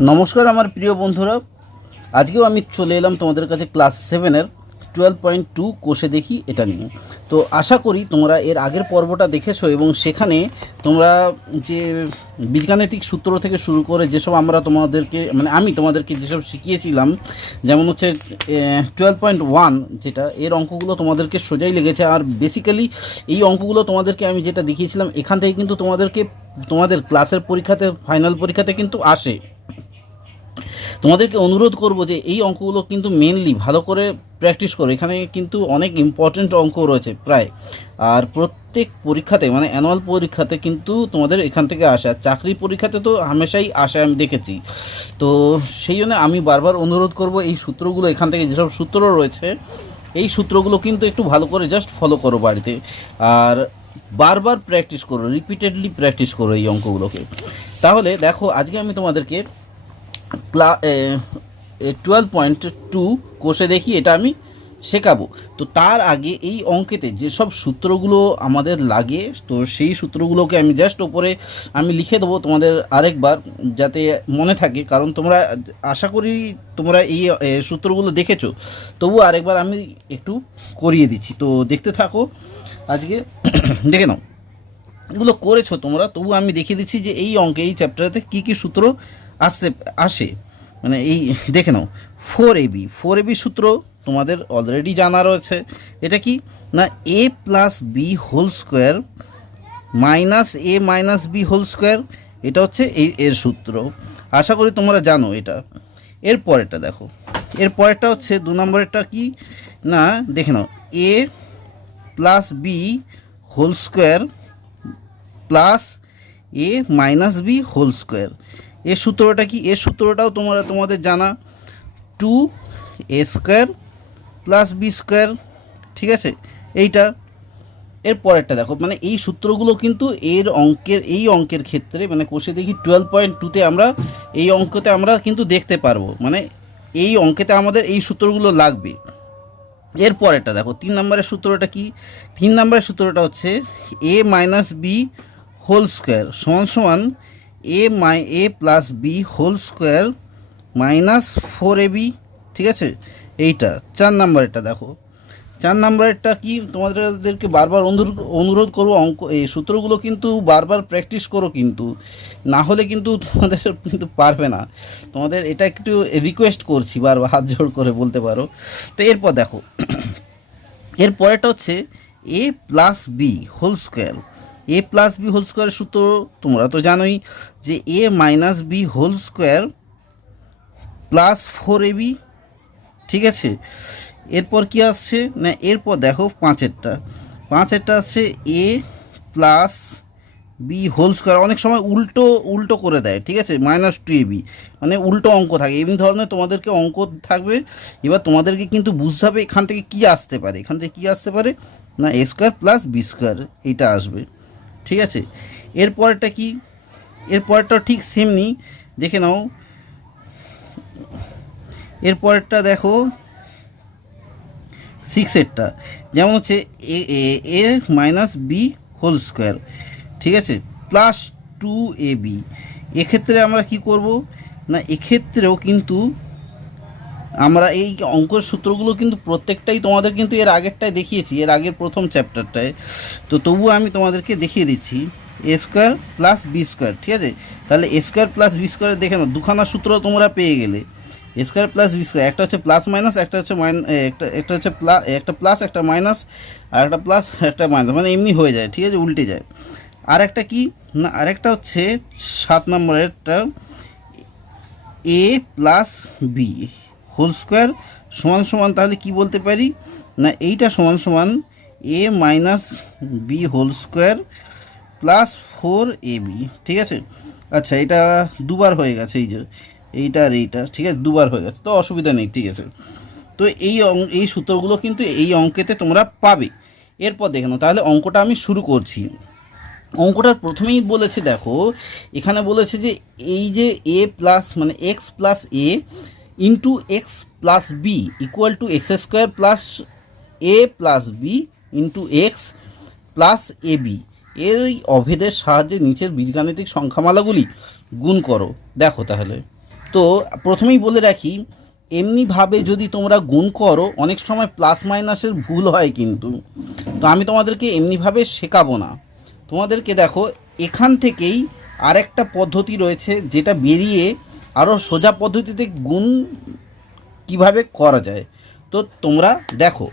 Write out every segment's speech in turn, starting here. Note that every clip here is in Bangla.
নমস্কার আমার প্রিয় বন্ধুরা, আজকেও আমি চলে এলাম তোমাদের কাছে ক্লাস 7-এর 12.2 কোষে দেখি এটা নিয়ে। তো আশা করি তোমরা এর আগের পর্বটা দেখেছো এবং সেখানে তোমরা যে বীজগাণিতিক সূত্র থেকে শুরু করে যেসব আমি তোমাদেরকে যেসব শিখিয়েছিলাম, যেমন হচ্ছে 12.1 যেটা, এর অঙ্কগুলো তোমাদেরকে সোজাই লেগেছে। আর বেসিক্যালি এই অঙ্কগুলো তোমাদেরকে আমি যেটা দেখিয়েছিলাম এখান থেকে কিন্তু তোমাদের ক্লাসের পরীক্ষাতে, ফাইনাল পরীক্ষাতে কিন্তু আসে। তোমাদেরকে অনুরোধ করব যে এই অঙ্কগুলো কিন্তু মেনলি ভালো করে প্র্যাকটিস করো। এখানে কিন্তু অনেক ইম্পর্ট্যান্ট অঙ্ক রয়েছে প্রায়, আর প্রত্যেক পরীক্ষাতে মানে অ্যানুয়াল পরীক্ষাতে কিন্তু তোমাদের এখান থেকে আসে, আর চাকরি পরীক্ষাতে তো হামেশাই আসে, আমি দেখেছি। তো সেই জন্য আমি বারবার অনুরোধ করব এই সূত্রগুলো, এখান থেকে যেসব সূত্র রয়েছে এই সূত্রগুলো কিন্তু একটু ভালো করে জাস্ট ফলো করো বাড়িতে, আর বারবার প্র্যাকটিস করো, রিপিটেডলি প্র্যাকটিস করো এই অঙ্কগুলোকে। তাহলে দেখো, আজকে আমি তোমাদেরকে 12.2 কোষে দেখি এটা আমি শেখাবো। তো তার আগে এই অঙ্কেতে যেসব সূত্রগুলো আমাদের লাগে, তো সেই সূত্রগুলোকে আমি জাস্ট ওপরে আমি লিখে দেবো তোমাদের আরেকবার, যাতে মনে থাকে। কারণ তোমরা, আশা করি তোমরা এই সূত্রগুলো দেখেছো, তবু আরেকবার আমি একটু করিয়ে দিচ্ছি। তো দেখতে থাকো আজকে দেখে নাও। এগুলো করেছো তোমরা, তবু আমি দেখিয়ে দিচ্ছি যে এই অঙ্কে, এই চ্যাপ্টারেতে কী কী সূত্র আসে। মানে এই দেখে নাও, 4ab সূত্র তোমাদের অলরেডি জানা রয়েছে। এটা কি না, a plus B whole square minus A minus B whole square, এটা হচ্ছে এর সূত্র। আশা করি তোমরা জানো এটা। এর পরেরটা দেখো, এর পরেরটা হচ্ছে 2 নম্বরেরটা কি না, দেখে নাও, a plus B whole square plus A minus B whole square. এর সূত্রটা কি, এর সূত্রটাও তোমাদের জানা, 2a square plus b square. ঠিক আছে, এইটা। এর পরেরটা দেখো, মানে এই সূত্রগুলো কিন্তু এই অঙ্কের ক্ষেত্রে, মানে কোষে দেখি 12.2-তে আমরা এই অঙ্কতে আমরা কিন্তু দেখতে পারবো, মানে এই অঙ্কেতে আমাদের এই সূত্রগুলো লাগবে। এর পরেরটা দেখো, 3 নম্বরের সূত্রটা কি, 3 নম্বরের সূত্রটা হচ্ছে a minus B whole square সমান সমান a plus B whole square minus 4ab। ঠিক আছে, এইটা 4 নম্বরেরটা দেখো। 4 নম্বরেরটা কি, তোমাদেরকে বারবার অনুরোধ করবো, এই সূত্রগুলো কিন্তু বারবার প্র্যাকটিস করো, কিন্তু না হলে কিন্তু তোমাদের কিন্তু পারবে না। তোমাদের এটা একটু রিকোয়েস্ট করছি, বারবার হাত জোড় করে বলতে পারো। তো এরপর দেখো, এর পরেরটা হচ্ছে a plus B whole square. A plus B whole স্কোয়ারের সূত্র তোমরা তো জানোই, যে a minus B whole square plus 4ab। ঠিক আছে, এরপর কি আসছে না, এরপর দেখো পাঁচেরটা আসছে এ প্লাস বি হোল স্কোয়ার। অনেক সময় উল্টো করে দেয়, ঠিক আছে, -2ab, মানে উল্টো অঙ্ক থাকে। এই ধরনের তোমাদেরকে অঙ্ক থাকবে। এবার তোমাদেরকে কিন্তু বুঝতে হবে এখান থেকে কি আসতে পারে, না এ স্কোয়ার প্লাস বি স্কোয়ার, এইটা আসবে। ঠিক আছে, এরপরটা কি, এরপরটা ঠিক সেমনি দেখে নাও। এরপরটা দেখো 6-এরটা, যেমন হচ্ছে এ মাইনাস বি হোল স্কোয়ার, ঠিক আছে, প্লাস 2ab। এক্ষেত্রে আমরা কি করব না, এক্ষেত্রেও কিন্তু আমরা এই অঙ্কের সূত্রগুলো কিন্তু প্রত্যেকটাই তোমাদের কিন্তু এর আগেরটায় দেখিয়েছি, এর আগের প্রথম চ্যাপ্টারটায়। তো তবুও আমি তোমাদেরকে দেখিয়ে দিচ্ছি, এ স্কোয়ার প্লাস বি স্কোয়ার। ঠিক আছে, তাহলে এ স্কোয়ার প্লাস বি স্কোয়ার দেখে নাও, দুখানা সূত্র তোমরা পেয়ে গেলে। এ স্কোয়ার প্লাস বি স্কোয়ার, একটা হচ্ছে প্লাস মাইনাস, একটা হচ্ছে একটা হচ্ছে একটা প্লাস একটা মাইনাস, আর একটা প্লাস একটা মাইনাস, মানে এমনি হয়ে যায়। ঠিক আছে, উল্টে যায়। আর একটা কি না, আরেকটা হচ্ছে 7 নম্বরেরটা, এ প্লাস বি হোল স্কোয়ার সমান সমান, তাহলে কি বলতে পারি না, এইটা সমান সমান a minus B whole square plus 4ab। ঠিক আছে, আচ্ছা, এটা দুবার হয়ে গেছে, এই যে এইটা আর এইটা, ঠিক আছে, দুবার হয়ে গেছে, তো অসুবিধা নেই। ঠিক আছে, তো এই সূত্রগুলো কিন্তু এই অঙ্কেতে তোমরা পাবে। এরপর দেখে নাও, তাহলে অঙ্কটা আমি শুরু করছি। অঙ্কটার প্রথমেই বলেছে, দেখো এখানে বলেছে যে এই যে এ প্লাস মানে X plus A into X plus B equal to X square plus A plus B into X plus A B, এর অভেদের সাহায্যে নিচের বীজগাণিতিক সংখ্যামালাগুলি গুণ করো। দেখো তাহলে তো প্রথমেই বলে রাখি, এমনিভাবে যদি তোমরা গুণ করো অনেক সময় প্লাস মাইনাসের ভুল হয় কিন্তু। তো আমি তোমাদেরকে এমনিভাবে শেখাবো না, তোমাদেরকে দেখো এখান থেকেই আরেকটা পদ্ধতি রয়েছে যেটা বেরিয়ে আরও সোজা পদ্ধতিতে গুণ কিভাবে করা যায়। তো তোমরা দেখো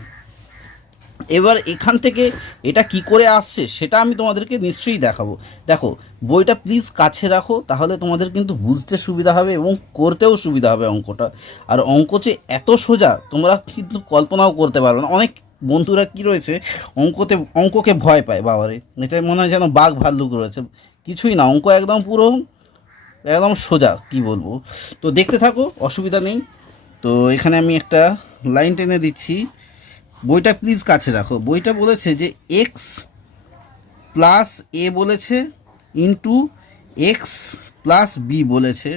এবার এখান থেকে এটা কি করে আসছে সেটা আমি তোমাদেরকে নিশ্চয়ই দেখাবো। দেখো বইটা প্লিজ কাছে রাখো, তাহলে তোমাদের কিন্তু বুঝতে সুবিধা হবে এবং করতেও সুবিধা হবে অঙ্কটা। আর অঙ্ক যে এত সোজা তোমরা কিন্তু কল্পনাও করতে পারবে না। অনেক বন্ধুরা কি রয়েছে অঙ্ককে ভয় পায়, বাবারে এটা মনে হয় যেন বাঘ ভাল্লুক রয়েছে, কিছুই না, অঙ্ক একদম পুরো একদম সোজা, কি বলবো। তো দেখতে থাকো, অসুবিধা নেই। তো এখানে আমি একটা লাইন টেনে দিচ্ছি, বইটা প্লিজ কাছে রাখো। বইটা বলেছে যে এক্স প্লাস এ বলেছে ইন্টু এক্স প্লাস বি বলেছে।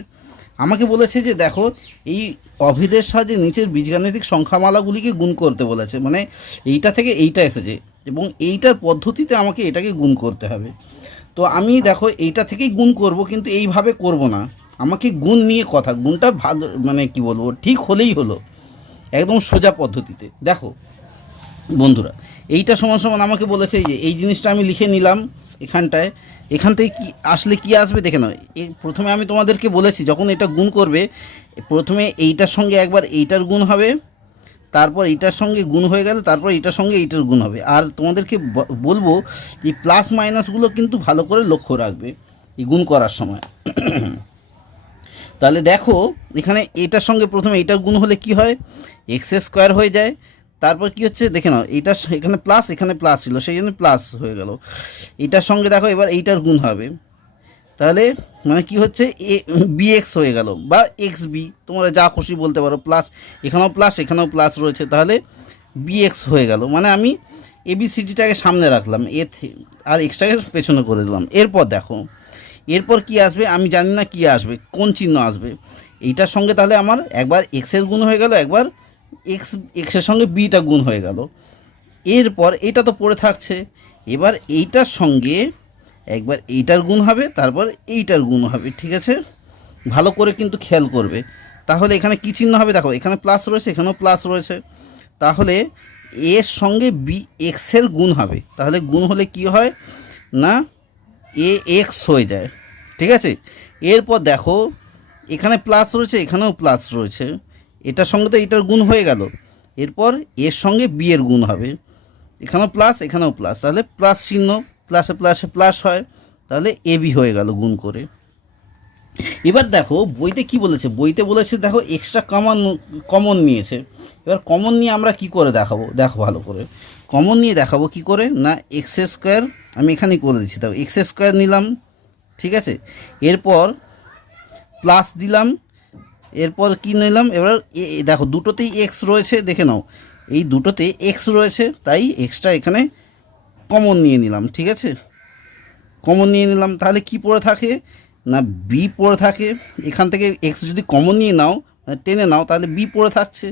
আমাকে বলেছে যে দেখো এই অভিদের সাহায্যে নিচের বীজগাণিতিক সংখ্যামালাগুলিকে গুণ করতে বলেছে, মানে এইটা থেকে এইটা এসেছে এবং এইটার পদ্ধতিতে আমাকে এটাকে গুণ করতে হবে। তো আমি দেখো এইটা থেকেই গুণ করব, কিন্তু এইভাবে করব না, আমাকে গুণ নিয়ে কথা, গুণটা ভালো মানে কি বলবো ঠিক হলেই হলো, একদম সোজা পদ্ধতিতে। দেখো বন্ধুরা এইটা সমান সমান আমাকে বলেছে যে এই জিনিসটা আমি লিখে নিলাম এখানটায়, এখান থেকে কি আসলে কি আসবে দেখে নাও। প্রথমে আমি তোমাদেরকে বলেছি যখন এটা গুণ করবে প্রথমে এইটার সঙ্গে একবার এইটার গুণ হবে, তারপর এইটার সঙ্গে গুণ হয়ে গেলে তারপর এইটার সঙ্গে এইটার গুণ হবে। আর তোমাদেরকে বলবো এই প্লাস মাইনাসগুলো কিন্তু ভালো করে লক্ষ্য রাখবে এই গুণ করার সময়। তাহলে দেখো এখানে এটার সঙ্গে প্রথমে এইটার গুণ হলে কি হয়, এক্স স্কোয়ার হয়ে যায়। তারপর কি হচ্ছে দেখে নাও, এইটা এখানে প্লাস ছিল সেই জন্য প্লাস হয়ে গেল। এটার সঙ্গে দেখো এবার এইটার গুণ হবে, তাহলে মানে কি হচ্ছে বি এক্স হয়ে গেল বা এক্স বি, তোমরা যা খুশি বলতে পারো। প্লাস এখানেও প্লাস রয়েছে, তাহলে বি এক্স হয়ে গেল। মানে আমি এবিসিডিটাকে সামনে রাখলাম, আর এক্সটাকে পেছনে করে দিলাম। এরপর দেখো এরপর কি আসবে আমি জানি না, কি আসবে, কোন চিহ্ন আসবে। এইটার সঙ্গে তাহলে আমার একবার এক্সের গুণ হয়ে গেল, একবার এক্সের সঙ্গে বিটা গুণ হয়ে গেল। এরপর এটা তো পড়ে থাকছে, এবার এইটার সঙ্গে একবার এইটার গুণ হবে, তারপর এইটার গুণ হবে। ঠিক আছে, ভালো করে কিন্তু খেয়াল করবে। তাহলে এখানে কী চিহ্ন হবে দেখো, এখানে প্লাস রয়েছে, এখানেও প্লাস রয়েছে, তাহলে এর সঙ্গে বি এক্সের গুণ হবে। তাহলে গুণ হলে কি হয় না এ এক্স হয়ে যায়। ঠিক আছে, এরপর দেখো এখানে প্লাস রয়েছে, এখানেও প্লাস রয়েছে, এটার সঙ্গে তো এইটার গুণ হয়ে গেল, এরপর এর সঙ্গে বি এর গুণ হবে, এখানেও প্লাস এখানেও প্লাস, তাহলে প্লাস চিহ্ন, প্লাসে প্লাসে প্লাস হয়, তাহলে এ বি হয়ে গেল গুণ করে। এবার দেখো বইতে কি বলেছে, বইতে বলেছে দেখো এক্সট্রা কমন নিয়েছে। এবার কমন নিয়ে আমরা কি করে দেখাবো, দেখো ভালো করে কমন নিয়ে দেখাবো কি করে না, এক্স স্কোয়ার আমি এখানেই করে দিচ্ছি, দেখো এক্স স্কোয়ার নিলাম। ঠিক আছে, এরপর প্লাস দিলাম, এরপর কি নিলাম, এবার দেখো দুটোতেই এক্স রয়েছে, দেখে নাও এই দুটোতে এক্স রয়েছে, তাই এক্সট্রা এখানে কমন নিয়ে নিলাম। ঠিক আছে, কমন নিয়ে নিলাম, তাহলে কি পড়ে থাকে না বি পড়ে থাকে। এখান থেকে এক্স যদি কমন নিয়ে নাও টেনে নাও, তাহলে বি পড়ে থাকছে,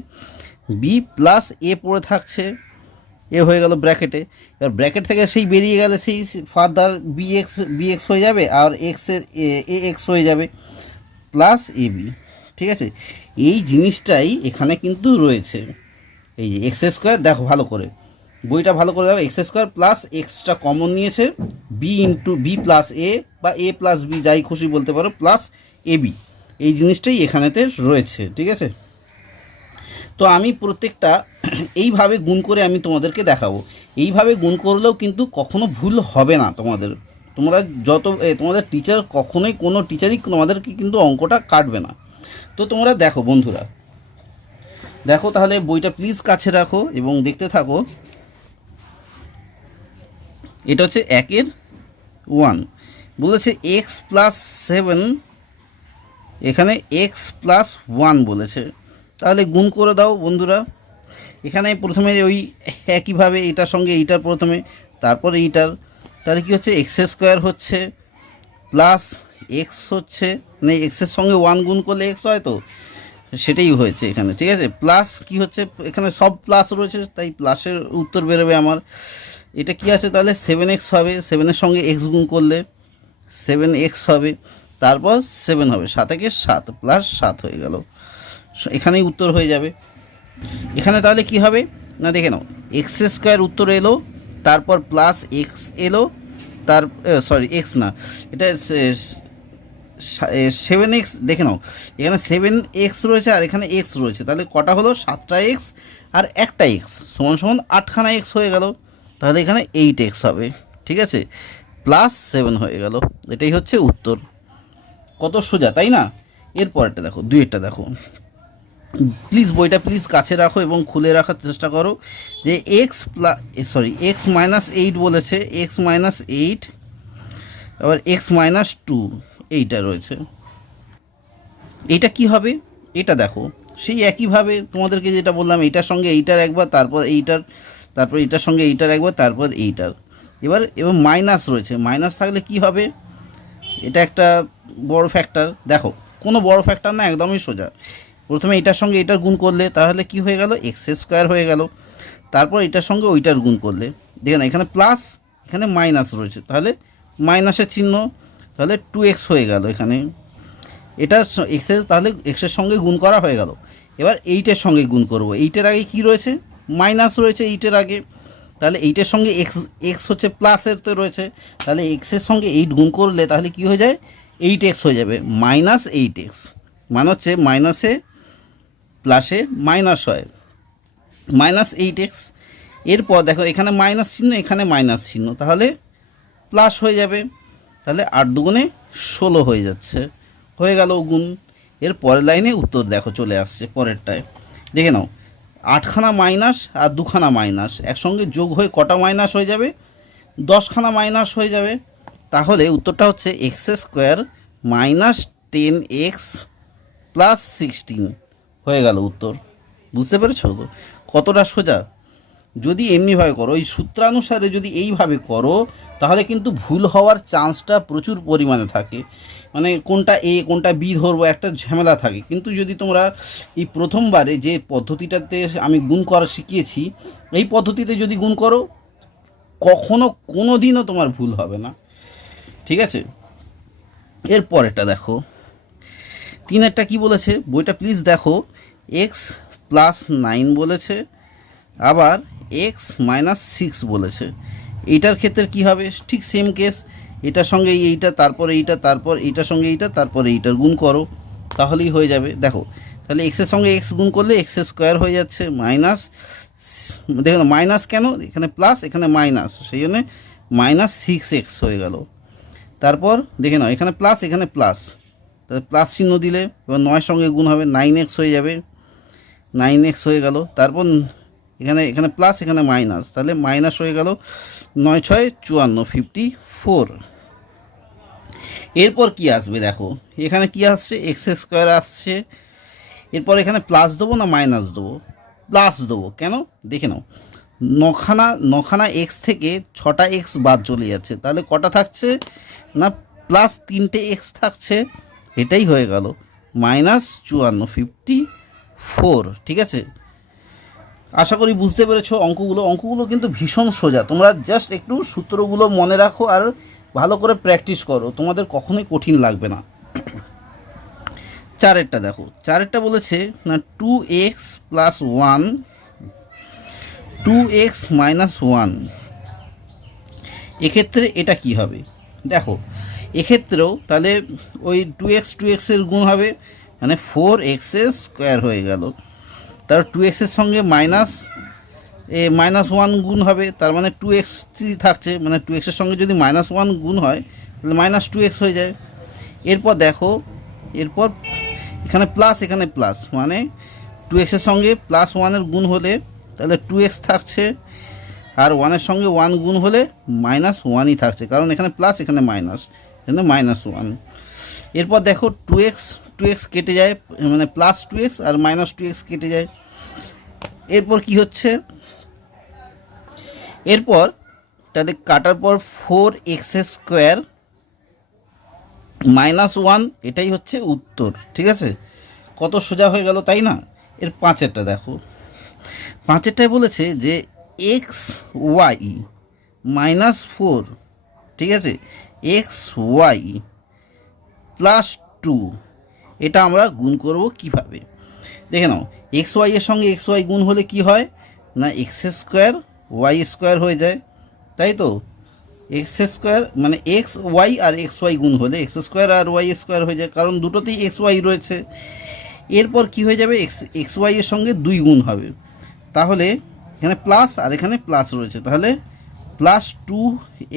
বি প্লাস এ পড়ে থাকছে, এ হয়ে গেল ব্র্যাকেটে। এবার ব্র্যাকেট থেকে সেই বেরিয়ে গেলে সেই ফার্দার বি এক্স হয়ে যাবে, আর এক্সের এ এক্স হয়ে যাবে প্লাস এ বি। ঠিক আছে, এই জিনিসটাই এখানে কিন্তু রয়েছে, এই যে এক্স স্কোয়ার। দেখো ভালো করে বইটা ভালো করে দেখো, x square plus extra common নিয়েছে বি ইন্টু বি প্লাস এ বা এ প্লাস বি যাই খুশি বলতে পারো, প্লাস এ বি, এই জিনিসটাই এখানেতে রয়েছে। ঠিক আছে, তো আমি প্রত্যেকটা এইভাবে গুণ করে আমি তোমাদেরকে দেখাবো। এইভাবে গুণ করলেও কিন্তু কখনো ভুল হবে না তোমাদের, তোমরা তোমাদের টিচার কখনোই কোনো টিচারই তোমাদেরকে কিন্তু অঙ্কটা কাটবে না। তো তোমরা দেখো বন্ধুরা, দেখো তাহলে বইটা প্লিজ কাছে রাখো এবং দেখতে থাকো। এটা হচ্ছে 1 বলেছে এক্স প্লাস 7, এখানে এক্স প্লাস 1 বলেছে, তাহলে গুণ করে দাও বন্ধুরা। এখানে প্রথমে ওই একইভাবে এটার সঙ্গে এইটার প্রথমে, তারপর এইটার, তাহলে কি হচ্ছে এক্স স্কোয়ার হচ্ছে প্লাস এক্স হচ্ছে, মানে এক্সের সঙ্গে 1 গুণ করলে এক্স হয়, তো সেটাই হয়েছে এখানে। ঠিক আছে, প্লাস কি হচ্ছে এখানে সব প্লাস রয়েছে, তাই প্লাসের উত্তর বেরোবে আমার। এটা কি আছে তাহলে 7x হবে, 7-এর সঙ্গে এক্স গুণ করলে 7x হবে, তারপর 7 হবে, 7 একে 7 প্লাস 7 হয়ে গেল, এখানেই উত্তর হয়ে যাবে। এখানে তাহলে কি হবে না দেখে নাও, এক্স স্কোয়ার উত্তর এলো, তারপর প্লাস এক্স এলো, তার সরি এক্স না, এটা 7x, দেখে নাও এখানে 7x রয়েছে আর এখানে এক্স রয়েছে, তাহলে কটা হলো, 7টা এক্স আর একটা এক্স সমান সমান 8খানা এক্স হয়ে গেল, তাহলে এখানে 8x হবে, ঠিক আছে, প্লাস 7 হয়ে গেল, এটাই হচ্ছে উত্তর। কত সোজা তাই না? এরপরটা দেখো, দুইটা দেখো, প্লিজ বইটা প্লিজ কাছে রাখো এবং খুলে রাখার চেষ্টা করো, যে এক্স মাইনাস 8 বলেছে, এক্স মাইনাস 8, আবার এক্স মাইনাস 2 এইটা রয়েছে, এইটা কি হবে, এটা দেখো সেই একইভাবে তোমাদেরকে যেটা বললাম, এইটার সঙ্গে এইটার একবার, তারপর এইটার, তারপর এইটার সঙ্গে এইটার একবার, তারপর এইটার, এবার মাইনাস রয়েছে, মাইনাস থাকলে কি হবে, এটা একটা বড় ফ্যাক্টর, দেখো কোনো বড় ফ্যাক্টর না, একদমই সোজা, প্রথমে এটার সঙ্গে এটার গুণ করলে তাহলে কি হয়ে গেল, এক্স স্কোয়ার হয়ে গেল, তারপর এটার সঙ্গে ওইটার গুণ করলে, দেখেন এখানে প্লাস এখানে মাইনাস রয়েছে, তাহলে মাইনাসের চিহ্ন, তাহলে 2x হয়ে গেল এখানে, এটা এক্সের, তাহলে এক্সের সঙ্গে গুণ করা হয়ে গেল, এবার এইটের সঙ্গে গুণ করব, এইটের আগে কি রয়েছে, মাইনাস রয়েছে এইটের আগে, তাহলে এইটের সঙ্গে এক্স হচ্ছে প্লাসের তো রয়েছে, তাহলে এক্সের সঙ্গে 8 গুণ করলে তাহলে কি হয়ে যায়, 8x হয়ে যাবে, মাইনাস 8x, মানে হচ্ছে মাইনাসে প্লাসে মাইনাস হয়, মাইনাস 8x। এরপর দেখো এখানে মাইনাস চিহ্ন, এখানে মাইনাস চিহ্ন, তাহলে প্লাস হয়ে যাবে, তাহলে 8 দুগুণে 16 হয়ে যাচ্ছে, হয়ে গেল গুণ। এর পরের লাইনে উত্তর দেখো চলে আসছে, পরেরটায় দেখে নাও, 8খানা মাইনাস আর 2খানা মাইনাস একসঙ্গে যোগ হয়ে কটা মাইনাস হয়ে যাবে, 10খানা মাইনাস হয়ে যাবে, তাহলে উত্তরটা হচ্ছে x square minus 10x plus 16 হয়ে গেল উত্তর। বুঝতে পেরেছো তো কতটা সোজা? যদি এমনিভাবে করো, এই সূত্রানুসারে যদি এইভাবে করো, তাহলে কিন্তু ভুল হওয়ার চান্সটা প্রচুর পরিমাণে থাকে, মানে কোনটা এ কোনটা বি ধরবো একটা ঝামেলা থাকে, কিন্তু যদি তোমরা এই প্রথমবারে যে পদ্ধতিটাতে আমি গুণ করা শিখিয়েছি, এই পদ্ধতিতে যদি গুণ করো, কখনো কোনো দিনও তোমার ভুল হবে না, ঠিক আছে। এরপরেরটা দেখো, 3-এরটা কী বলেছে, বইটা প্লিজ দেখো, এক্স প্লাস 9 বলেছে, আবার এক্স মাইনাস 6 বলেছে, এইটার ক্ষেত্রে কি হবে, ঠিক সেম কেস, এটার সঙ্গে এইটা, তারপর এইটা, তারপর এইটার সঙ্গে এইটা, তারপর এইটার গুণ করো, তাহলেই হয়ে যাবে। দেখো তাহলে এক্সের সঙ্গে এক্স গুণ করলে এক্স স্কোয়ার হয়ে যাচ্ছে, মাইনাস, দেখুন মাইনাস কেন, এখানে প্লাস এখানে মাইনাস, সেই জন্যে মাইনাস 6x হয়ে গেল। তারপর দেখে নাও এখানে প্লাস এখানে প্লাস, তাহলে প্লাস চিহ্ন দিলে এবার 9 সঙ্গে গুণ হবে, 9x হয়ে যাবে, 9x হয়ে গেল, তারপর এখানে প্লাস এখানে মাইনাস, তাহলে মাইনাস হয়ে গেল, 9 6 54 54। এরপর কি আসবে দেখো, এখানে কি আসছে, এক্স স্কোয়ার আসছে, এরপর এখানে প্লাস দেবো না মাইনাস দেবো, প্লাস দেবো, কেন দেখে নাও, নখানা এক্স থেকে 6টা এক্স বাদ চলে যাচ্ছে, তাহলে কটা থাকছে না, প্লাস 3টে এক্স থাকছে, এটাই হয়ে গেল মাইনাস 54 54, ঠিক আছে। আশা করি বুঝতে পেরেছো অঙ্কগুলো কিন্তু ভীষণ সোজা, তোমরা জাস্ট একটু সূত্রগুলো মনে রাখো আর ভালো করে প্র্যাকটিস করো, তোমাদের কখনোই কঠিন লাগবে না। 4-এরটা দেখো, 4-এরটা বলেছে না 2x প্লাস 1 2x মাইনাস 1, এক্ষেত্রে এটা কি হবে দেখো, এক্ষেত্রেও তাহলে ওই 2x এর গুণ হবে, মানে 4x স্কোয়ার হয়ে গেল, তার 2x এর সঙ্গে মাইনাস 1 গুণ হবে, তার মানে 2x থাকছে, মানে 2x এর সঙ্গে যদি মাইনাস 1 গুণ হয় তাহলে মাইনাস 2x হয়ে যায়। এরপর দেখো, এরপর এখানে প্লাস, মানে 2x এর সঙ্গে প্লাস 1-এর গুণ হলে তাহলে 2x থাকছে, আর 1-এর সঙ্গে 1 গুণ হলে মাইনাস 1ই থাকছে, কারণ এখানে প্লাস এখানে মাইনাস, এখানে মাইনাস 1। এরপর দেখো 2x কেটে যায়, মানে প্লাস 2x আর মাইনাস 2x কেটে যায়। এরপর কি হচ্ছে, এরপর তাহলে কাটার পর 4x স্কোয়ার মাইনাস 1, এটাই হচ্ছে উত্তর, ঠিক আছে। কত সোজা হয়ে গেল তাই না? এর 5-এরটা দেখো, 5-এরটায় বলেছে যে এক্স ওয়াই মাইনাস 4, ঠিক আছে, এক্স ওয়াই প্লাস টু, এটা আমরা গুণ করব কিভাবে দেখে নাও। এক্স ওয়াই এর সঙ্গে এক্স ওয়াই গুণ হলে কি হয় না এক্স স্কোয়ার ওয়াই স্কোয়ার হয়ে যায়, তাই তো। এক্স স্কোয়ার মানে এক্স ওয়াই আর এক্স ওয়াই গুণ হলে এক্স স্কোয়ার আর ওয়াই স্কোয়ার হয়ে যায়, কারণ দুটোতেই এক্স ওয়াই রয়েছে। এরপর কি হয়ে যাবে, এক্স ওয়াই এর সঙ্গে 2 গুণ হবে, তাহলে এখানে প্লাস আর এখানে প্লাস রয়েছে, তাহলে প্লাস 2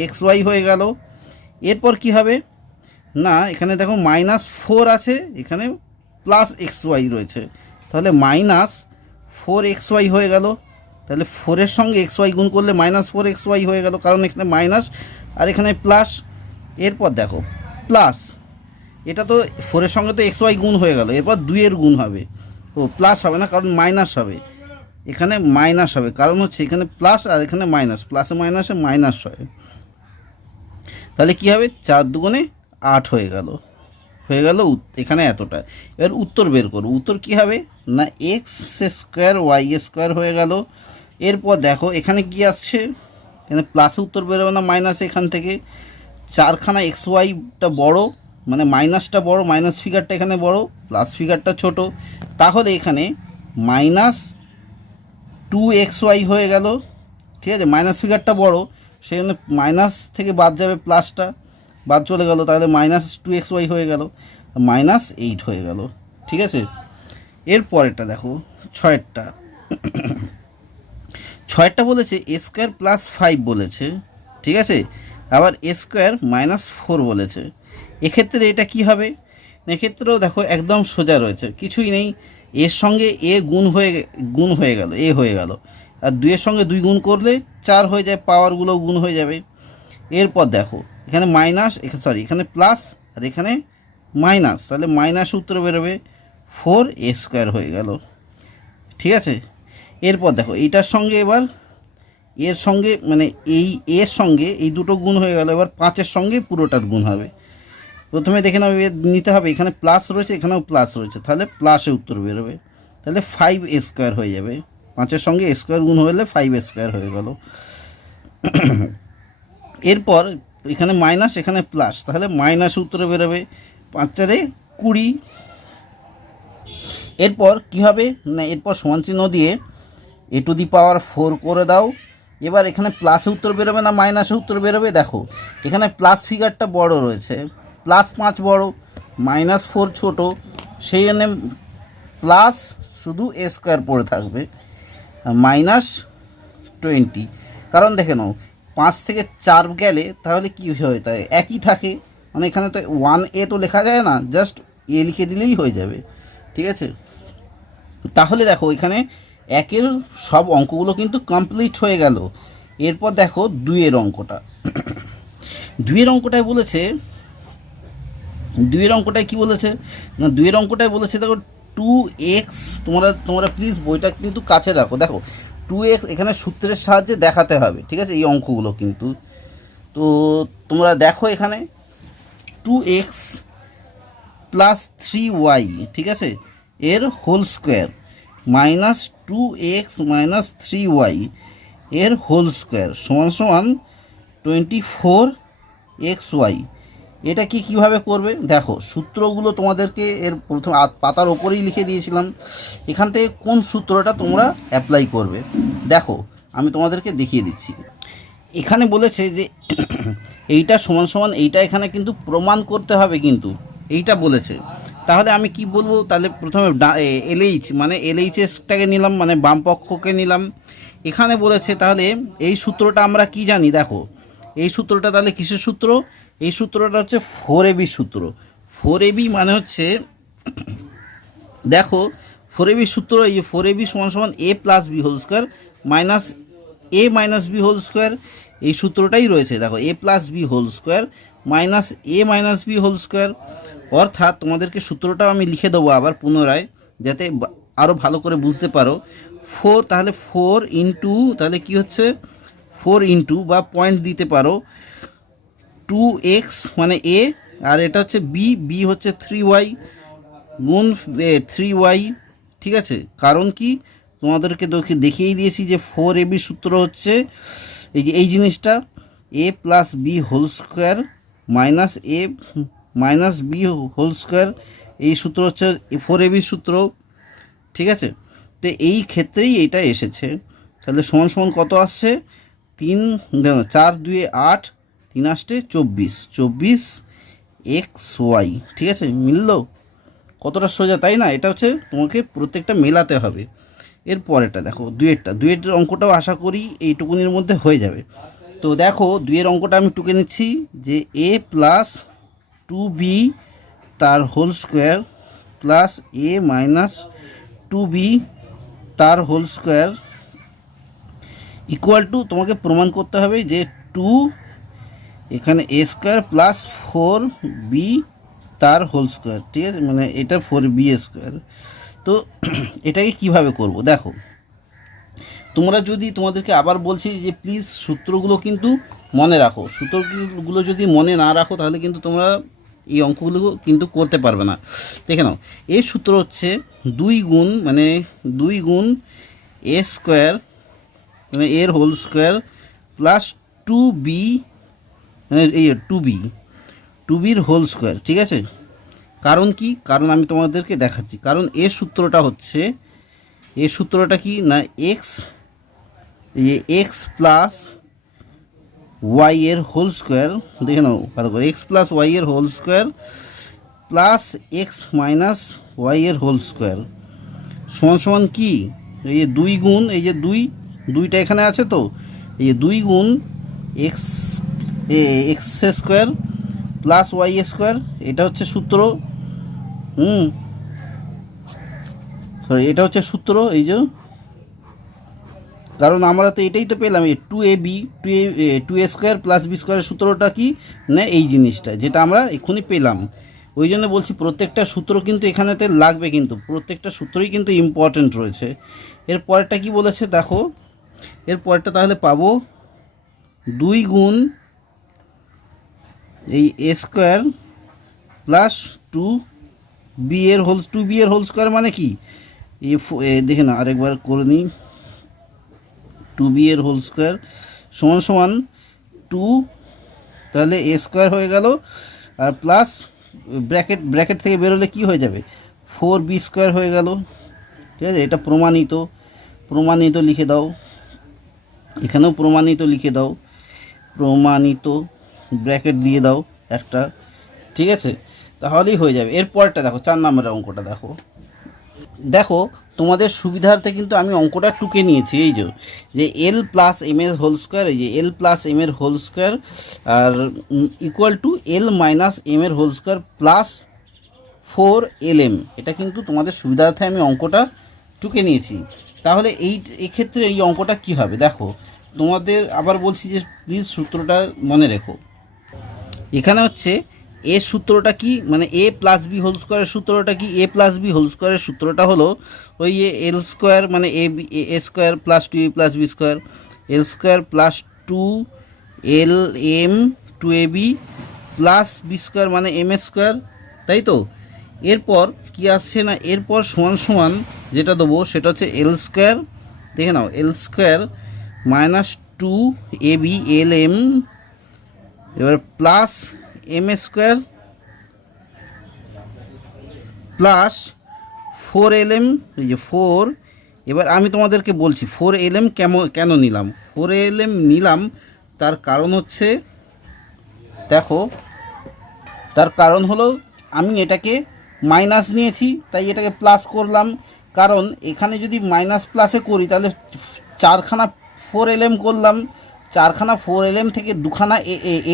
এক্স ওয়াই হয়ে গেল। এরপর কি হবে না এখানে দেখো -4 আছে, এখানে প্লাস এক্স ওয়াই রয়েছে, তাহলে -4 এক্স ওয়াই হয়ে গেল। তাহলে 4-এর সঙ্গে এক্স ওয়াই গুণ করলে -4 এক্স ওয়াই হয়ে গেল, কারণ এখানে মাইনাস আর এখানে প্লাস। এরপর দেখো প্লাস, এটা তো 4-এর সঙ্গে তো এক্স ওয়াই গুণ হয়ে গেল, এরপর 2-এর গুণ হবে, ও প্লাস হবে না কারণ মাইনাস হবে, এখানে মাইনাস হবে কারণ হচ্ছে এখানে প্লাস আর এখানে মাইনাস, প্লাসে মাইনাসে মাইনাস হয়। তাহলে কি হবে 4 দুগুণে 8 হয়ে গেল, এখানে এতটা। এবার উত্তর বের করব, উত্তর কি হবে না এক্স স্কোয়ার ওয়াই স্কোয়ার হয়ে গেল। এরপর দেখো এখানে কি আসছে, এখানে প্লাসে উত্তর বেরোবে না মাইনাস, এখান থেকে 4খানা এক্স ওয়াইটা বড়, মানে মাইনাসটা বড়, মাইনাস ফিগারটা এখানে বড়, প্লাস ফিগারটা ছোট, তাহলে এখানে -2xy হয়ে গেল, ঠিক আছে। মাইনাস ফিগারটা বড়, সেখানে মাইনাস থেকে বাদ যাবে, প্লাসটা বাদ চলে গেল, তাহলে -2xy হয়ে গেল, -8 হয়ে গেল, ঠিক আছে। এরপরেরটা দেখো 6টা বলেছে এ স্কোয়ার +5 বলেছে, ঠিক আছে, আবার এ স্কোয়ার -4 বলেছে। এক্ষেত্রে এটা কি হবে, এক্ষেত্রেও দেখো একদম সোজা রয়েছে, কিছুই নেই, এর সঙ্গে এ গুণ হয়ে গেল, এ হয়ে গেল, আর 2-এর সঙ্গে 2 গুণ করলে 4 হয়ে যায়, পাওয়ারগুলো গুণ হয়ে যাবে। এরপর দেখো এখানে এখানে প্লাস আর এখানে মাইনাস, তাহলে মাইনাস উত্তর বেরোবে 4a² হয়ে গেল, ঠিক আছে। এরপর দেখো এইটার সঙ্গে এবার এর সঙ্গে মানে এর সঙ্গে এই দুটো গুণ হয়ে গেল, এবার 5-এর সঙ্গে পুরোটার গুণ হবে। প্রথমে দেখে নিতে হবে এখানে প্লাস রয়েছে, এখানেও প্লাস রয়েছে, তাহলে প্লাসে উত্তর বেরোবে, তাহলে 5a² হয়ে যাবে, 5-এর সঙ্গে স্কোয়ার গুণ হলে 5a² হয়ে গেল। এরপর এখানে মাইনাস এখানে প্লাস, তাহলে মাইনাস উত্তরে বেরোবে, 5-4 20। এরপর কি হবে না এরপর সমান চিহ্ন দিয়ে a⁴ করে দাও। এবার এখানে প্লাসে উত্তর বেরোবে না মাইনাসে উত্তর বেরোবে, দেখো এখানে প্লাস ফিগারটা বড় রয়েছে, +5 বড়, -4 ছোট, সেই জন্য প্লাস শুধু a² পড়ে থাকবে, -20। কারণ দেখে নাও 5 থেকে 4 গেলে তাহলে কি হয়, তাই একই থাকে, মানে এখানে তো 1a তো লেখা যায় না, জাস্ট এ লিখে দিলেই হয়ে যাবে, ঠিক আছে। তাহলে দেখো এখানে 1-এর সব অঙ্কগুলো কিন্তু কমপ্লিট হয়ে গেল। এরপর দেখো 2-এর অঙ্কটা, 2-এর অঙ্কটায় বলেছে, 2-এর অঙ্কটায় কি বলেছে না 2-এর অঙ্কটায় বলেছে দেখো 2x, তোমরা প্লিজ বইটা কিন্তু কাছে রাখো, দেখো 2x এখানে সূত্রের সাহায্যে দেখাতে হবে, ঠিক আছে, এই অঙ্কগুলো কিন্তু। তো তোমরা দেখো এখানে 2x + 3y, ঠিক আছে, এর হোল স্কোয়ার, -2x - 3y এর হোল স্কোয়ার সমান 24xy। এটা কিভাবে করবে দেখো, সূত্রগুলো তোমাদেরকে এর প্রথম পাতার ওপরেই লিখে দিয়েছিলাম, এখান থেকে কোন সূত্রটা তোমরা অ্যাপ্লাই করবে দেখো আমি তোমাদেরকে দেখিয়ে দিচ্ছি। এখানে বলেছে যে এইটা সমান এইটা, এখানে কিন্তু প্রমাণ করতে হবে, কিন্তু এইটা বলেছে, তাহলে আমি কি বলবো, তাহলে প্রথমে LH মানে LHSটাকে নিলাম, মানে বাম পক্ষকে নিলাম। এখানে বলেছে তাহলে এই সূত্রটা আমরা কি জানি, দেখো এই সূত্রটা তাহলে কিসের সূত্র, এই সূত্রটা হচ্ছে 4AB সূত্র। 4AB মানে হচ্ছে দেখো 4AB সূত্র, এই 4AB = a + b² - a - b², এই সূত্রটাই রয়েছে, দেখো a + b² - a - b²। অর্থাৎ তোমাদেরকে সূত্রটাও আমি লিখে দেবো আবার পুনরায়, যাতে আরও ভালো করে বুঝতে পারো। 4, তাহলে 4 ইন্টু, তাহলে কি হচ্ছে 4 ইন্টু বা পয়েন্ট দিতে পারো 2x মানে a, আর এটা হচ্ছে b হচ্ছে 3y গুণ 3y, ঠিক আছে। কারণ কি তোমাদেরকে দেখিয়েই দিয়েছি যে 4AB সূত্র হচ্ছে এই যে এই জিনিসটা, a + b² - a minus B whole square, এই সূত্র হচ্ছে 4ab সূত্র, ঠিক আছে। তো এই ক্ষেত্রেই এইটা এসেছে। তাহলে সমান সমান কত আসছে, 3 4 2 8, 3 8 24 এক্স ওয়াই, ঠিক আছে। মিলল, কতটা সোজা তাই না? এটা হচ্ছে তোমাকে প্রত্যেকটা মেলাতে হবে। এর পরেরটা দেখো, দুইয়ের অঙ্কটাও আশা করি এইটুকুনির মধ্যে হয়ে যাবে। তো দেখো দুইয়ের অঙ্কটা আমি টুকে নিচ্ছি যে a প্লাস 2b তার whole square plus a minus 2b তার হোল স্কোয়ার ইকুয়াল টু, তোমাকে প্রমাণ করতে হবে যে 2 এখানে a স্কোয়ার প্লাস 4b তার হোল স্কোয়ার, ঠিক আছে, মানে এটা 4b স্কোয়ার। তো এটাকে কিভাবে করব দেখো, তোমরা যদি, তোমাদেরকে আবার বলছি যে প্লিজ সূত্রগুলো কিন্তু মনে রাখো। সূত্রগুলো যদি মনে না রাখো তাহলে কিন্তু তোমরা এই অঙ্কগুলো কিন্তু করতে পারবে না। দেখে নাও, এর সূত্র হচ্ছে 2 গুণ, মানে 2 গুণ a স্কোয়ার, মানে এর হোল স্কোয়ার প্লাস 2b, মানে এই 2bর হোল স্কোয়ার, ঠিক আছে। কারণ কি, কারণ আমি তোমাদেরকে দেখাচ্ছি। কারণ এর সূত্রটা হচ্ছে, এর সূত্রটা কি না, এক্স প্লাস ওয়াই এর হোল স্কোয়ার, দেখে নাও ভালো করে, এক্স প্লাস ওয়াই এর whole square plus X minus Y এর হোল স্কোয়ার সমান সমান কি, এই যে 2 গুণ, এই যে দুইটা এখানে আছে, তো এই যে 2 গুণ X square plus Y square, এটা হচ্ছে সূত্র। সরি, এটা হচ্ছে সূত্র, এই যে, কারণ আমরা তো এটাই তো পেলাম, এই 2ab 2a square plus B স্কোয়ারের সূত্রটা কি না, এই জিনিসটা যেটা আমরা এক্ষুনি পেলাম। ওই জন্য বলছি প্রত্যেকটা সূত্র কিন্তু এখানেতে লাগবে, কিন্তু প্রত্যেকটা সূত্রই কিন্তু ইম্পর্টেন্ট রয়েছে। এর পরেরটা কি বলেছে দেখো, এর পরেরটা তাহলে পাবো 2 গুণ এই এ স্কোয়ার প্লাস 2b এর হোল স্কোয়ার, মানে কি, দেখে না আরেকবার করে নিই, 2b এর হোল স্কোয়ার সমান সমান 2, তাহলে a স্কোয়ার হয়ে গেল, আর প্লাস ব্র্যাকেট থেকে বেরোলে কি হয়ে যাবে, 4b স্কোয়ার হয়ে গেল, ঠিক আছে। এটা প্রমাণিত লিখে দাও, এখানেও প্রমাণিত লিখে দাও, প্রমাণিত ব্র্যাকেট দিয়ে দাও একটা, ঠিক আছে, তাহলেই হয়ে যাবে। এরপরটা দেখো, 4 নম্বরের অঙ্কটা দেখো তোমাদের সুবিধার্থে কিন্তু আমি অঙ্কটা টুকে নিয়েছি। এই যে এল প্লাস এম এর হোল স্কোয়ার, এই যে এল প্লাস এম এর হোল স্কোয়ার আর equal to L minus M এর হোল স্কোয়ার প্লাস 4lm, এটা কিন্তু তোমাদের সুবিধার্থে আমি অঙ্কটা টুকে নিয়েছি। তাহলে এক্ষেত্রে এই অঙ্কটা কি হবে দেখো, তোমাদের আবার বলছি যে প্লিজ সূত্রটা মনে রেখো। এখানে হচ্ছে এর সূত্রটা কি, মানে এ প্লাস বি হোল স্কোয়ারের সূত্রটা কি, এ প্লাস বি হোল স্কোয়ারের সূত্রটা হলো ওই এল স্কোয়ার, মানে a square plus 2a plus b square, l square plus 2lm 2ab plus b square মানে এম স্কোয়ার, তাই তো। এরপর কি আসছে না, এরপর সমান সমান যেটা দেবো সেটা হচ্ছে এল স্কোয়ার, দেখে নাও, L square minus 2ab lm, এবার plus M square plus 4lm, এই যে 4, এবার আমি তোমাদেরকে বলছি 4lm কেন নিলাম, 4lm নিলাম তার কারণ হচ্ছে, দেখো তার কারণ হলো আমি এটাকে মাইনাস নিয়েছি তাই এটাকে প্লাস করলাম। কারণ এখানে যদি মাইনাস প্লাসে করি তাহলে 4খানা 4lm করলাম, 4খানা 4lm থেকে 2খানা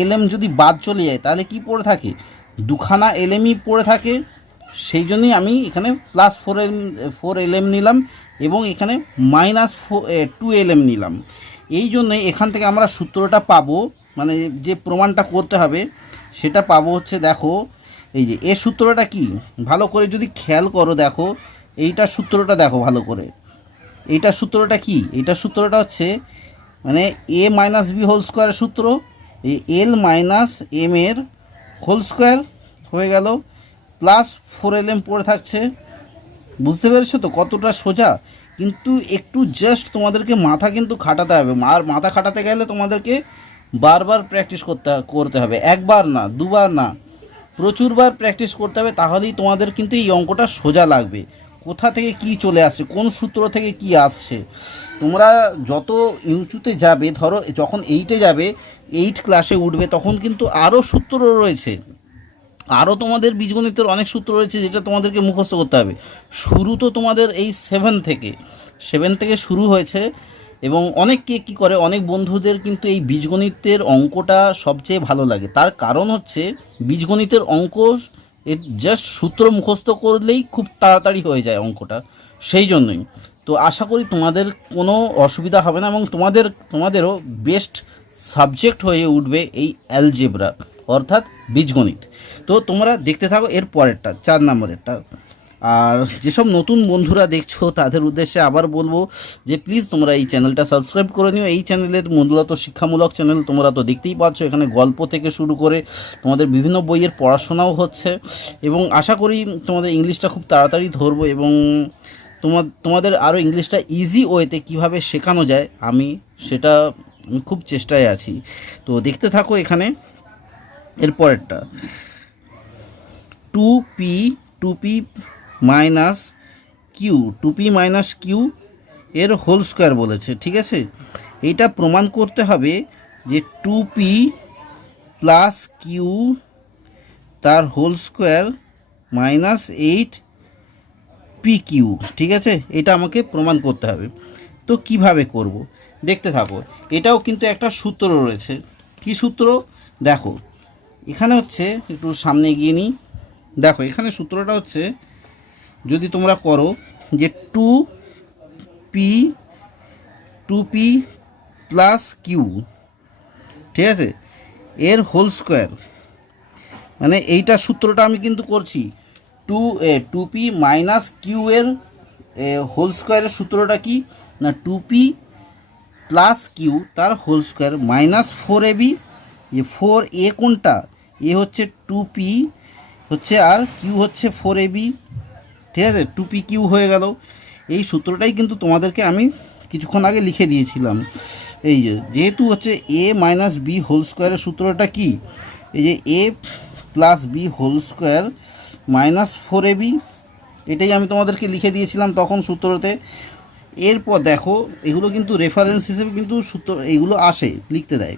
lm যদি বাদ চলে যায় তাহলে কি পড়ে থাকে, 2খানা lmই পড়ে থাকে। সেই জন্যই আমি এখানে প্লাস 4lm নিলাম এবং এখানে মাইনাস 2lm নিলাম। এই জন্যই এখান থেকে আমরা সূত্রটা পাবো, মানে যে প্রমাণটা করতে হবে সেটা পাবো হচ্ছে, দেখো এই যে এর সূত্রটা কি ভালো করে যদি খেয়াল করো, দেখো এইটার সূত্রটা দেখো ভালো করে, এইটার সূত্রটা কি, এইটার সূত্রটা হচ্ছে মানে এ মাইনাস বি হোল স্কোয়ারের সূত্র, এই এল মাইনাস এম এর হোল স্কোয়ার হয়ে গেল প্লাস 4lm পড়ে থাকছে। বুঝতে পেরেছো তো কতটা সোজা, কিন্তু একটু জাস্ট তোমাদেরকে মাথা কিন্তু খাটাতে হবে, আর মাথা খাটাতে গেলে তোমাদেরকে বারবার প্র্যাকটিস করতে হবে, একবার না দুবার না প্রচুরবার প্র্যাকটিস করতে হবে, তাহলেই তোমাদের কিন্তু এই অঙ্কটা সোজা লাগবে। কোথা থেকে কি চলে আসছে, কোন সূত্র থেকে কি আসছে। তোমরা যত উঁচুতে যাবে, ধরো যখন 8-এ যাবে, 8 ক্লাসে উঠবে, তখন কিন্তু আরও সূত্র রয়েছে, আরও তোমাদের বীজগণিতের অনেক সূত্র রয়েছে যেটা তোমাদেরকে মুখস্থ করতে হবে। শুরু তো তোমাদের এই 7 থেকে শুরু হয়েছে। এবং অনেককে কী করে, অনেক বন্ধুদের কিন্তু এই বীজগণিতের অঙ্কটা সবচেয়ে ভালো লাগে। তার কারণ হচ্ছে বীজগণিতের অঙ্ক এর জাস্ট সূত্র মুখস্থ করলেই খুব তাড়াতাড়ি হয়ে যায় অঙ্কটা, সেই জন্যই। তো আশা করি তোমাদের কোনো অসুবিধা হবে না এবং তোমাদেরও বেস্ট সাবজেক্ট হয়ে উঠবে এই অ্যালজেব্রা, অর্থাৎ বীজগণিত। তো তোমরা দেখতে থাকো এর পরেরটা, 4 নম্বরেরটা। আর যেসব নতুন বন্ধুরা দেখছো তাদের উদ্দেশ্যে আবার বলবো যে প্লিজ তোমরা এই চ্যানেলটা সাবস্ক্রাইব করে নিও। এই চ্যানেলের মূলত শিক্ষামূলক চ্যানেল, তোমরা তো দেখতেই পাচ্ছ এখানে গল্প থেকে শুরু করে তোমাদের বিভিন্ন বইয়ের পড়াশোনাও হচ্ছে। এবং আশা করি তোমাদের ইংলিশটা খুব তাড়াতাড়ি ধরবো এবং তোমাদের আরও ইংলিশটা ইজি ওয়েতে কীভাবে শেখানো যায় আমি খুব চেষ্টায় আছি। তো দেখতে থাকো এখানে এর পরেরটা, 2p মাইনাস কিউ এর হোল স্কোয়ার বলেছে, ঠিক আছে। এইটা প্রমাণ করতে হবে যে 2p প্লাস কিউ তার হোল স্কোয়ার মাইনাস 8pq, ঠিক আছে। এটা আমাকে প্রমাণ করতে হবে। তো কিভাবে করব দেখতে থাকো। এটাও কিন্তু একটা সূত্র রয়েছে। কি সূত্র দেখো, এখানে হচ্ছে, একটু সামনে এগিয়ে নিই, দেখো এখানে সূত্রটা হচ্ছে, যদি তোমরা করো যে 2p প্লাস কিউ, ঠিক আছে, এর হোল স্কোয়ার, মানে এইটা সূত্রটা আমি কিন্তু করছি 2p মাইনাস কিউ এর হোল স্কোয়ারের সূত্রটা কি না, 2p প্লাস কিউ তার হোল স্কোয়ার মাইনাস 4ab, যে 4a কোনটা, এ হচ্ছে 2p হচ্ছে আর কিউ হচ্ছে 4ab, ঠিক আছে। 2pq হয়ে গেল। এই সূত্রটাই কিন্তু তোমাদেরকে আমি কিছুক্ষণ আগে লিখে দিয়েছিলাম। এই যেহেতু হচ্ছে a মাইনাস বি হোল স্কোয়ারের সূত্রটা কি, এই যে a plus B whole square minus 4ab, এটাই আমি তোমাদেরকে লিখে দিয়েছিলাম তখন সূত্রতে। এরপর দেখো এগুলো কিন্তু রেফারেন্স হিসেবে কিন্তু সূত্র এইগুলো আসে, লিখতে দেয়।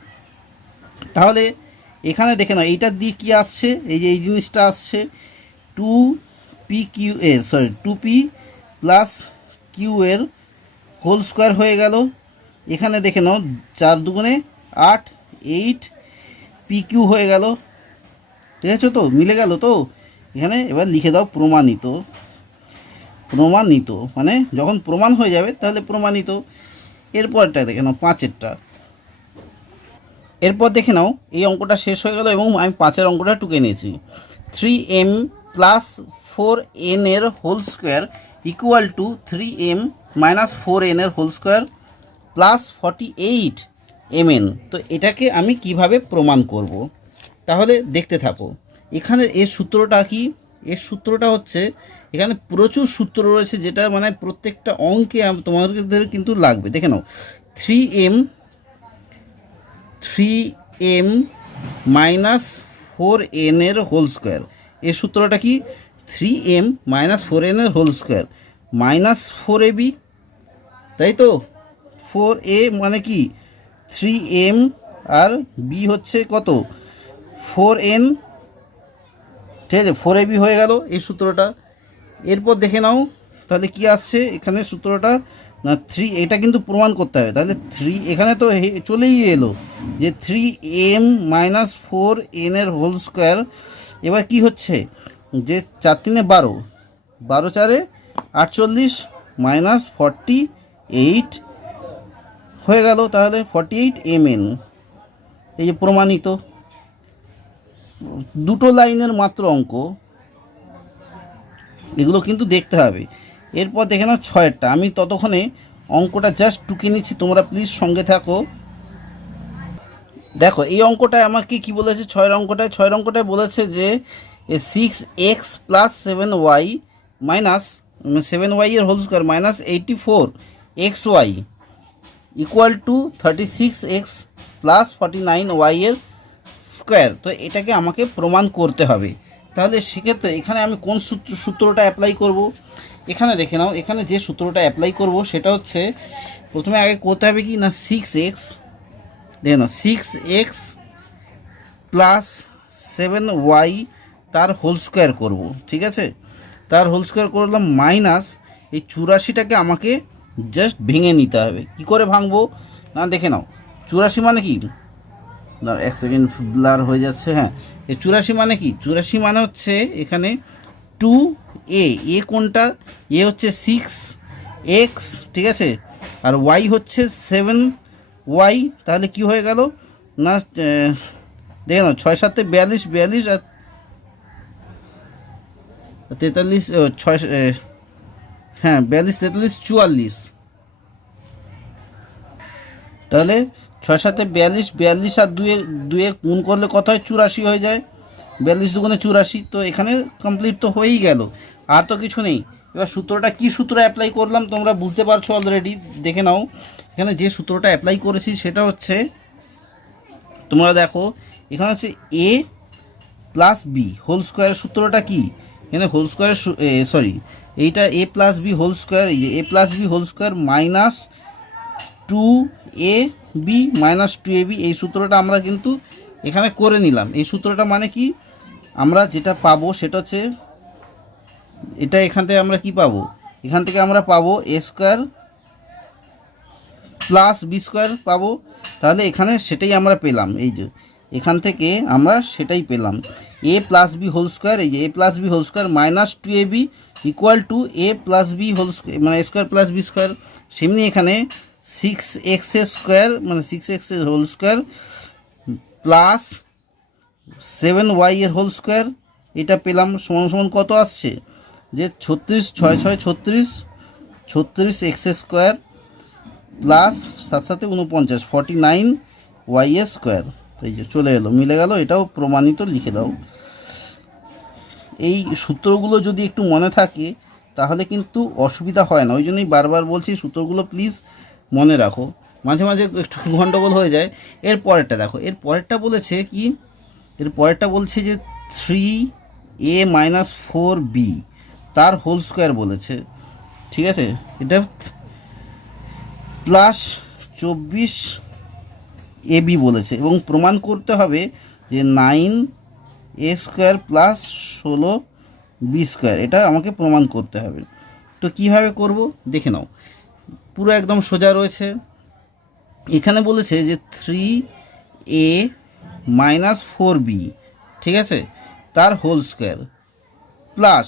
তাহলে এখানে দেখে নাও এইটার দিয়ে কী আসছে, এই যে এই জিনিসটা আসছে 2p প্লাস কিউ এর হোল স্কোয়ার হয়ে গেল। এখানে দেখে নাও 4 দুগুণে 8, 8pq হয়ে গেল, ঠিক আছে। তো মিলে গেল তো। এখানে এবার লিখে দাও প্রমাণিত, মানে যখন প্রমাণ হয়ে যাবে তাহলে প্রমাণিত। এরপরটা দেখে নাও 5-এরটা, এরপর দেখে নাও এই অঙ্কটা শেষ হয়ে গেল এবং আমি 5-এর অঙ্কটা টুকে নিয়েছি। 3m প্লাস 4n এর whole square equal to 3m minus 4n এর হোল স্কোয়ার প্লাস 48mn। তো এটাকে আমি কিভাবে প্রমাণ করব, তাহলে দেখতে থাকো। এখানে এর সূত্রটা কি, এর সূত্রটা হচ্ছে, এখানে প্রচুর সূত্র রয়েছে যেটা মানে প্রত্যেকটা অঙ্কে তোমাদের কিন্তু লাগবে। দেখে নাও 3m মাইনাস 4n এর হোল স্কোয়ার, এর সূত্রটা কি 3m মাইনাস 4n এর হোল স্কোয়ার মাইনাস 4ab, তাই তো। 4a মানে কি 3m আর b হচ্ছে কত 4n, ঠিক আছে, 4ab হয়ে গেল এই সূত্রটা। এরপর দেখে নাও তাহলে কি আসছে এখানে সূত্রটা না 3, এটা কিন্তু প্রমাণ করতে হবে। তাহলে 3 এখানে তো চলেই এলো যে 3m মাইনাস 4n এর হোল স্কোয়ার। এবার কি হচ্ছে যে 4 3 12, 12 4 48 মাইনাস 48 হয়ে গেল, তাহলে 48mn। এই যে প্রমাণিত, দুটো লাইনের মাত্র অঙ্ক, এগুলো কিন্তু দেখতে হবে। এরপর দেখে নাও 6-এরটা, আমি ততক্ষণে অঙ্কটা জাস্ট টুকে নিচ্ছি, তোমরা প্লিজ সঙ্গে থাকো। দেখো এই অঙ্কটায় আমাকে কি বলেছে, 6-এর অঙ্কটায় বলেছে যে 6x plus 7y minus 7y এর whole square minus 84xy equal to 36x plus 49y এর স্কোয়ার। তো এটাকে আমাকে প্রমাণ করতে হবে। তাহলে সেক্ষেত্রে এখানে আমি কোন সূত্রটা অ্যাপ্লাই করব? এখানে দেখে নাও, এখানে যে সূত্রটা অ্যাপ্লাই করব সেটা হচ্ছে, প্রথমে আগে করতে হবে কি না, 6x, দেখে নাও 6x প্লাস 7y তার হোল স্কোয়ার করবো, ঠিক আছে? তার হোল স্কোয়ার করলাম, মাইনাস এই 84টাকে আমাকে জাস্ট ভেঙে নিতে হবে। কি করে ভাঙবো না, দেখে নাও 84 মানে কি, না এক সেকেন্ড ব্লার হয়ে যাচ্ছে, হ্যাঁ এই 84 মানে কি, 84 মানে হচ্ছে এখানে 2a, এ কোনটা, এ হচ্ছে 6x, ঠিক আছে, আর y হচ্ছে 7y, তাহলে কি হয়ে গেল না, দেখে নাও 6 7 42, 42 আর 43, 6, হ্যাঁ 42 43 44, তাহলে 6 7 42, 42 আর 2 2 গুণ করলে কত হয়, 84 হয়ে যায়, 42 দুগুণে 84, তো এখানে কমপ্লিট তো হয়েই গেল, আর তো কিছু নেই। এবার সূত্রটা কি সূত্র অ্যাপ্লাই করলাম তোমরা বুঝতে পারছো অলরেডি, দেখে নাও এখানে যে সূত্রটা অ্যাপ্লাই করেছি সেটা হচ্ছে, তোমরা দেখো এখানে হচ্ছে এ প্লাস বি হোল স্কোয়ারের সূত্রটা কি, এখানে হোল স্কোয়ার, সরি এইটা a plus B whole square, এই যে এ plus B whole square minus 2ab minus 2ab, এই সূত্রটা আমরা কিন্তু এখানে করে নিলাম। এই সূত্রটা মানে কি, আমরা যেটা পাবো সেটা হচ্ছে এটা, এখান থেকে আমরা কি পাবো, এখান থেকে আমরা পাবো এ স্কোয়ার প্লাস বি স্কোয়ার পাবো, তাহলে এখানে সেটাই আমরা পেলাম, এই যে এখান থেকে আমরা সেটাই পেলাম, a plus B whole square, এই যে এ plus B whole square minus 2ab equal to a plus B whole square, মানে a square plus b square, সেমনি এখানে 6x স্কোয়ার মানে 6x whole square plus 7y এর হোল স্কোয়ার, এটা পেলাম সমান সমান কত আসছে, যে 36 6 6 36, 36x square plus 7 7 49 49y square, এই যে চলে এলো, মিলে গেল, এটাও প্রমাণিত, লিখে দাও। এই সূত্রগুলো যদি একটু মনে থাকে তাহলে কিন্তু অসুবিধা হয় না, ওই জন্যই বারবার বলছি সূত্রগুলো প্লিজ মনে রাখো, মাঝে মাঝে একটু গন্ডগোল হয়ে যায়। এর পরেরটা দেখো, এর পরেরটা বলেছে কি, এর পরেরটা বলছে যে 3a মাইনাস 4b তার হোল স্কোয়ার বলেছে, ঠিক আছে, এটা প্লাস 24ab বলেছে, এবং প্রমাণ করতে হবে যে 9a square plus 16b square, এটা আমাকে প্রমাণ করতে হবে। তো কিভাবে করব দেখে নাও, পুরো একদম সোজা রয়েছে। এখানে বলেছে যে 3a মাইনাস 4b, ঠিক আছে, তার হোল স্কোয়ার প্লাস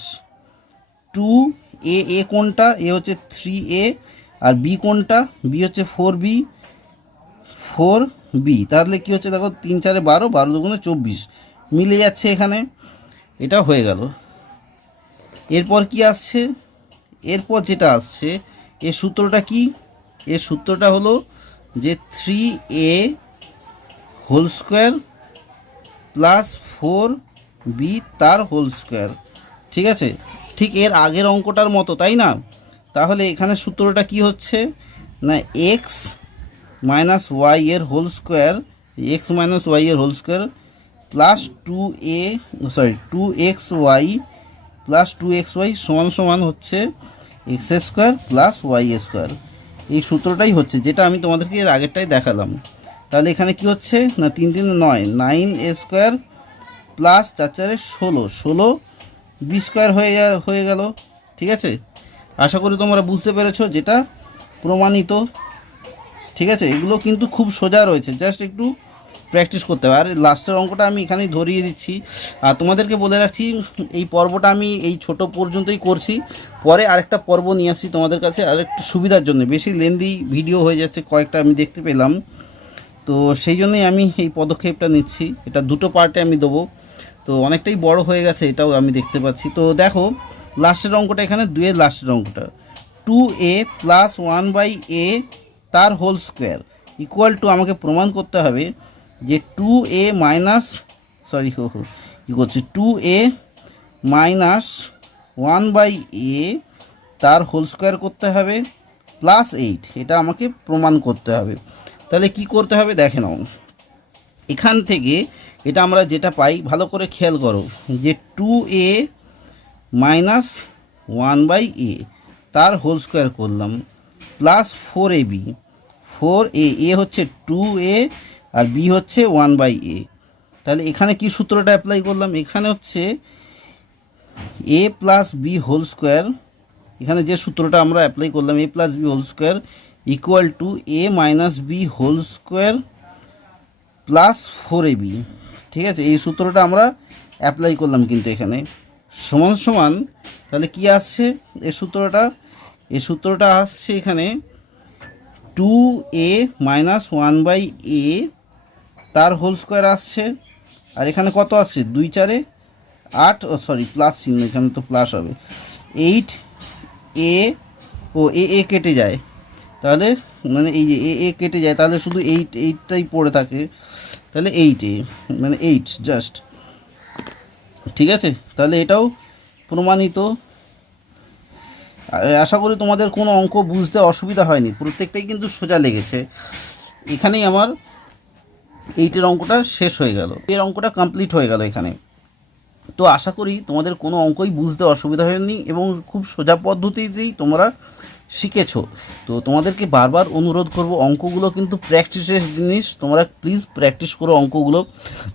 2a, এ কোনটা, এ হচ্ছে 3a, আর বি কোনটা, বি হচ্ছে 4b, তাহলে কি হচ্ছে দেখো 3 4 12, 12 দুগুণে 24, মিলে যাচ্ছে এখানে, এটা হয়ে গেল। এরপর কি আসছে, এরপর যেটা আসছে এর সূত্রটা কি, এর সূত্রটা হলো যে 3a whole square plus 4b তার হোল স্কোয়ার, ঠিক আছে, ঠিক এর আগের অঙ্কটার মতো, তাই না? তাহলে এখানে সূত্রটা কি হচ্ছে না, এক্স মাইনাস ওয়াই এর whole square, x minus Y এর whole square plus 2xy plus 2xy সমান সমান হচ্ছে x square plus Y square, এই সূত্রটাই হচ্ছে যেটা আমি তোমাদেরকে এর আগেরটাই দেখালাম। তাহলে এখানে কি হচ্ছে না, 3 3 9, 9a square plus 4 4 16, 16b square হয়ে গেল, ঠিক আছে। আশা করি তোমরা বুঝতে পেরেছো, যেটা প্রমাণিত, ঠিক আছে। এগুলো কিন্তু খুব সোজা রয়েছে, জাস্ট একটু প্র্যাকটিস করতে হবে। আর লাস্টের অঙ্কটা আমি এখানেই ধরিয়ে দিচ্ছি। আর তোমাদেরকে বলে রাখছি, এই পর্বটা আমি এই ছোট পর্যন্তই করছি, পরে আরেকটা পর্ব নিয়ে আসছি তোমাদের কাছে আর একটু সুবিধার জন্য, বেশি লেন্দি ভিডিও হয়ে যাচ্ছে কয়েকটা আমি দেখতে পেলাম, তো সেই জন্যই আমি এই পদক্ষেপটা নিচ্ছি। এটা দুটো পার্টে আমি দেবো, তো অনেকটাই বড় হয়ে গেছে এটাও আমি দেখতে পাচ্ছি। তো দেখো লাস্টের অঙ্কটা, এখানে 2 এর লাস্টের অঙ্কটা, 2a প্লাস 1/a তার হোল স্কোয়ার ইকুয়াল টু, আমাকে প্রমাণ করতে হবে যে 2a মাইনাস, সরি কী করছি, 2a মাইনাস 1/a তার হোল স্কোয়ার করতে হবে প্লাস 8, এটা আমাকে প্রমাণ করতে হবে। তাহলে কি করতে হবে দেখে নাও, এখান থেকে এটা আমরা যেটা পাই ভালো করে খেয়াল করো যে 2a মাইনাস 1/a তার হোল স্কোয়ার করলাম প্লাস 4ab 4a হচ্ছে 2a আর b হচ্ছে 1/a। তাহলে এখানে কি সূত্রটা অ্যাপ্লাই করলাম, এখানে হচ্ছে a plus B whole square, এখানে যে সূত্রটা আমরা অ্যাপ্লাই করলাম a plus B whole square equal to a minus B whole square plus 4ab। ঠিক আছে, এই সূত্রটা আমরা অ্যাপ্লাই করলাম কিন্তু এখানে সমান সমান, তাহলে কি আসছে এই সূত্রটা আসছে এখানে 2a মাইনাস 1/a তার হোল স্কোয়ার আসছে, আর এখানে কত আসছে 2 4 8, সরি প্লাস চিহ্ন, এখানে তো প্লাস হবে 8a ও এ কেটে যায়, তাহলে মানে এই যে এ কেটে যায় তাহলে শুধু 8টাই পড়ে থাকে, তাহলে 8a মানে 8 জাস্ট। ঠিক আছে, তাহলে এটাও প্রমাণিত। আশা করি তোমাদের কোনো অঙ্ক বুঝতে অসুবিধা হয়নি, প্রত্যেকটাই কিন্তু সোজা লেগেছে। এখানেই আমার 8-এর অঙ্কটা শেষ হয়ে গেল, এর অঙ্কটা কমপ্লিট হয়ে গেল এখানে। তো আশা করি তোমাদের কোনো অঙ্কই বুঝতে অসুবিধা হয়নি এবং খুব সোজা পদ্ধতিতেই তোমরা শিখেছো। তো তোমাদেরকে বারবার অনুরোধ করব, অঙ্কগুলো কিন্তু প্র্যাকটিসের জিনিস, তোমরা প্লিজ প্র্যাকটিস করো অঙ্কগুলো,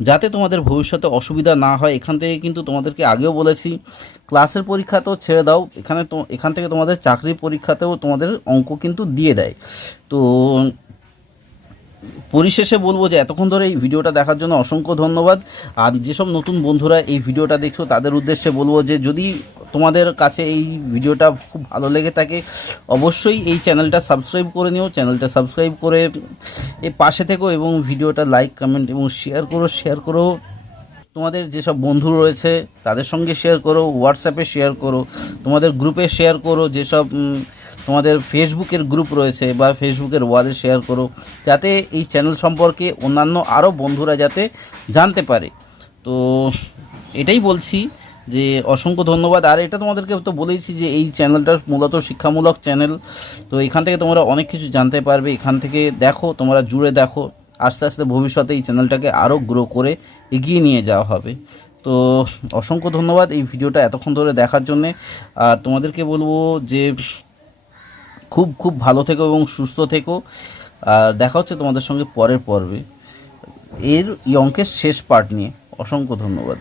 যাতে তোমাদের ভবিষ্যতে অসুবিধা না হয়। এখান থেকে কিন্তু তোমাদেরকে আগেও বলেছি, ক্লাসের পরীক্ষাতেও ছেড়ে দাও, এখান থেকে তোমাদের চাকরির পরীক্ষাতেও তোমাদের অঙ্ক কিন্তু দিয়ে দেয়। তো পরিশেষে বলবো যে এতক্ষণ ধরে এই ভিডিওটা দেখার জন্য অসংখ্য ধন্যবাদ। আর যেসব নতুন বন্ধুরা এই ভিডিওটা দেখছো তাদের উদ্দেশ্যে বলবো যে যদি তোমাদের কাছে এই ভিডিওটা খুব ভালো লেগে থাকে অবশ্যই এই চ্যানেলটা সাবস্ক্রাইব করে নিও, চ্যানেলটা সাবস্ক্রাইব করে এই পাশে থেকো এবং ভিডিওটা লাইক কমেন্ট এবং শেয়ার করো তোমাদের যেসব বন্ধু রয়েছে তাদের সঙ্গে শেয়ার করো, হোয়াটসঅ্যাপে শেয়ার করো, তোমাদের গ্রুপে শেয়ার করো, যেসব তোমাদের ফেসবুকের গ্রুপ রয়েছে বা ফেসবুকের ওয়ালে শেয়ার করো, যাতে এই চ্যানেল সম্পর্কে অন্যান্য আরও বন্ধুরা যাতে জানতে পারে। তো এটাই বলছি যে অসংখ্য ধন্যবাদ। আর এটা তোমাদেরকে তো বলেইছি যে এই চ্যানেলটা মূলত শিক্ষামূলক চ্যানেল, তো এখান থেকে তোমরা অনেক কিছু জানতে পারবে। এখান থেকে দেখো, তোমরা জুড়ে দেখো, আস্তে আস্তে ভবিষ্যতে এই চ্যানেলটাকে আরও গ্রো করে এগিয়ে নিয়ে যাওয়া হবে। তো অসংখ্য ধন্যবাদ এই ভিডিওটা এতক্ষণ ধরে দেখার জন্যে। আর তোমাদেরকে বলবো যে খুব খুব ভালো থেকো এবং সুস্থ থেকো। আর দেখা হচ্ছে তোমাদের সঙ্গে পরের পর্বে এই অঙ্কের শেষ পার্ট নিয়ে। অসংখ্য ধন্যবাদ।